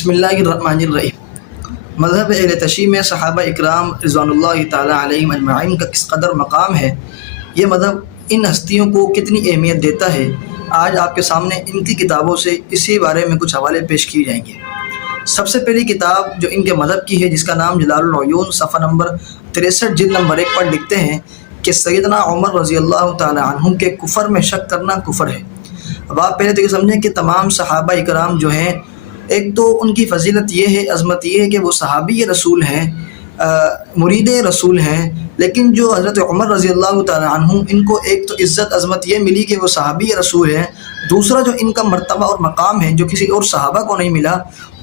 بسم اللہ الرحمن الرحیم۔ مذہب اہل تشیع میں صحابہ اکرام رضوان اللہ تعالیٰ علیہم اجمعین کا کس قدر مقام ہے، یہ مذہب ان ہستیوں کو کتنی اہمیت دیتا ہے، آج آپ کے سامنے ان کی کتابوں سے اسی بارے میں کچھ حوالے پیش کیے جائیں گے۔ سب سے پہلی کتاب جو ان کے مذہب کی ہے، جس کا نام جلال العیون، صفحہ نمبر 63 جلد نمبر 1 پر لکھتے ہیں کہ سیدنا عمر رضی اللہ تعالیٰ عنہ کے کفر میں شک کرنا کفر ہے۔ اب آپ پہلے تو یہ سمجھیں کہ تمام صحابہ اکرام جو ہیں، ایک تو ان کی فضیلت یہ ہے، عظمت یہ ہے کہ وہ صحابی رسول ہیں، مرید رسول ہیں، لیکن جو حضرت عمر رضی اللہ تعالیٰ عنہ، ان کو ایک تو عزت عظمت یہ ملی کہ وہ صحابی رسول ہیں، دوسرا جو ان کا مرتبہ اور مقام ہے جو کسی اور صحابہ کو نہیں ملا،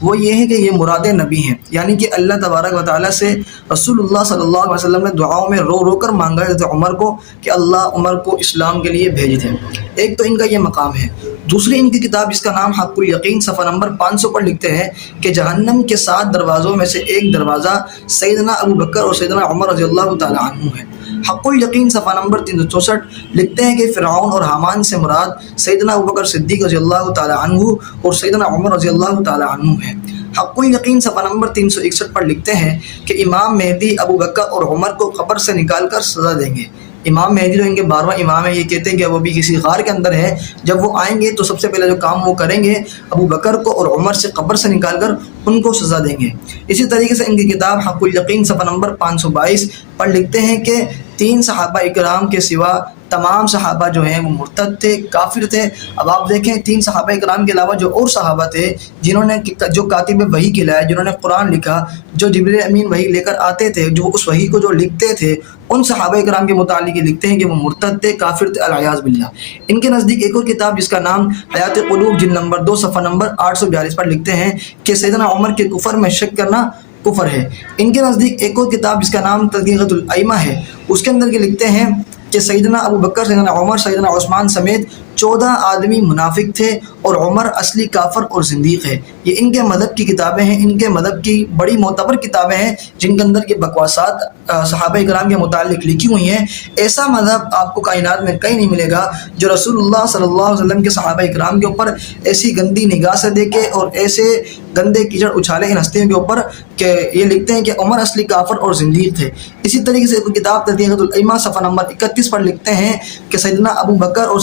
وہ یہ ہے کہ یہ مراد نبی ہیں، یعنی کہ اللہ تبارک و تعالیٰ سے رسول اللہ صلی اللہ علیہ وسلم نے دعاؤں میں رو رو کر مانگا ہے حضرت عمر کو کہ اللہ عمر کو اسلام کے لیے بھیج دیں۔ ایک تو ان کا یہ مقام ہے۔ دوسری ان کی کتاب جس کا نام حق الیقین، صفحہ نمبر 500 پر لکھتے ہیں کہ جہنم کے 7 دروازوں میں سے ایک دروازہ سیدنا ابو بکر اور سیدنا عمر رضی اللہ تعالیٰ عنہ ہے۔ حق الیقین صفحہ نمبر 364 لکھتے ہیں کہ فرعون اور حامان سے مراد سیدنا ابو بکر صدیق رضی اللہ تعالیٰ عنہ اور سیدنا عمر رضی اللہ تعالیٰ عنہ ہے۔ حق الیقین صفحہ نمبر 361 پر لکھتے ہیں کہ امام مہدی ابو بکر اور عمر کو قبر سے نکال کر سزا دیں گے۔ امام مہدی جو ان کے 12واں امام ہیں، یہ کہتے ہیں کہ وہ بھی کسی غار کے اندر ہے، جب وہ آئیں گے تو سب سے پہلے جو کام وہ کریں گے، ابو بکر کو اور عمر سے قبر سے نکال کر ان کو سزا دیں گے۔ اسی طریقے سے ان کی کتاب حق الیقین صفحہ نمبر 522 پر لکھتے ہیں کہ 3 صحابہ اکرام کے سوا تمام صحابہ جو ہیں وہ مرتد تھے، کافر تھے۔ اب آپ دیکھیں 3 صحابہ اکرام کے علاوہ جو اور صحابہ تھے، جنہوں نے جو کاتب وحی کہلائے، جنہوں نے قرآن لکھا، جو جبریل امین وحی لے کر آتے تھے، جو اس وحی کو جو لکھتے تھے، ان صحابہ اکرام کے متعلق یہ لکھتے ہیں کہ وہ مرتد تھے، کافر تھے، العیاذ باللہ۔ ان کے نزدیک ایک اور کتاب جس کا نام حیات قلوب جلد نمبر 2 صفحہ نمبر 842 پر لکھتے ہیں کہ سیدنا عمر کے کفر میں شک کرنا کفر ہے۔ ان کے نزدیک ایک اور کتاب جس کا نام تذکرۃ الائمہ ہے، اس کے اندر یہ لکھتے ہیں کہ سیدنا ابو بکر، سیدنا عمر، سیدنا عثمان سمیت 14 آدمی منافق تھے اور عمر اصلی کافر اور زندیق ہے۔ یہ ان کے مذہب کی کتابیں ہیں، ان کے مذہب کی بڑی معتبر کتابیں ہیں جن کے اندر یہ بکواسات صحابہ اکرام کے متعلق لکھی ہوئی ہیں۔ ایسا مذہب آپ کو کائنات میں کہیں نہیں ملے گا جو رسول اللہ صلی اللہ علیہ وسلم کے صحابہ اکرام کے اوپر ایسی گندی نگاہ سے دیکھے اور ایسے گندے کیچڑ اچھالے ان ہستیوں کے اوپر کہ یہ لکھتے ہیں کہ عمر اصلی کافر اور زندیق تھے۔ اسی طریقے سے ایک کتاب تذکرۃ الائمہ صفحہ نمبر 31 پر لکھتے ہیں کہ سیدنا ابو بکر اور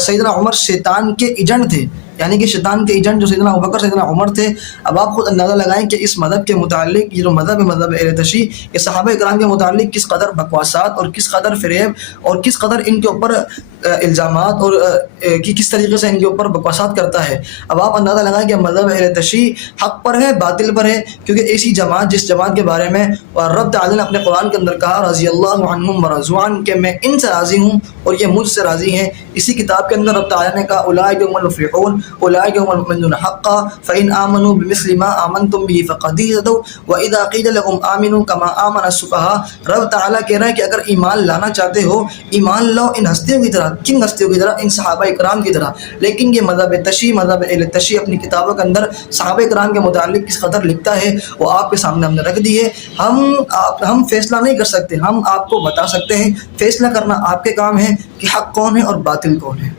سیدنا عمر شیطان کے ایجنٹ تھے، یعنی کہ شیطان کے ایجنٹ جو سیدنا ابو بکر سیدنا عمر تھے۔ اب آپ خود اندازہ لگائیں کہ اس مذہب کے متعلق، یہ جو مذہب ہے مذہب اہل تشیع، یہ صحابہ اکرام کے متعلق کس قدر بکواسات اور کس قدر فریب اور کس قدر ان کے اوپر الزامات اور کس طریقے سے ان کے اوپر بکواسات کرتا ہے۔ اب آپ اندازہ لگائیں کہ مذہب اہل تشیع حق پر ہے، باطل پر ہے، کیونکہ ایسی جماعت جس جماعت کے بارے میں رب تعالی نے اپنے قرآن کے اندر کہا رضی اللہ عنہم ورضوا عنہ، کہ میں ان سے راضی ہوں اور یہ مجھ سے راضی ہیں۔ اسی کتاب کے اندر رب تعالی نے کہا اولئک هم المفلحون اولئک هم المؤمنون حقا فإن آمنوا بمثل ما آمنتم به فقد اهتدوا وإذا قيل لهم آمنوا كما آمن السفهاء۔ رب تعالی کہہ رہا ہے کہ اگر ایمان لانا چاہتے ہو، ایمان لاؤ ان ہستیوں کی طرح۔ کن ہستیوں کی طرح؟ ان صحابہ اکرام کی طرح۔ لیکن یہ مذہب تشیع، مذہب اہل تشیع اپنی کتابوں کے اندر صحابہ اکرام کے متعلق کس قدر لکھتا ہے وہ آپ کے سامنے ہم نے رکھ دی ہے۔ ہم فیصلہ نہیں کر سکتے، ہم آپ کو بتا سکتے ہیں، فیصلہ کرنا آپ کے کام ہے کہ حق کون ہے اور باطل کون ہے۔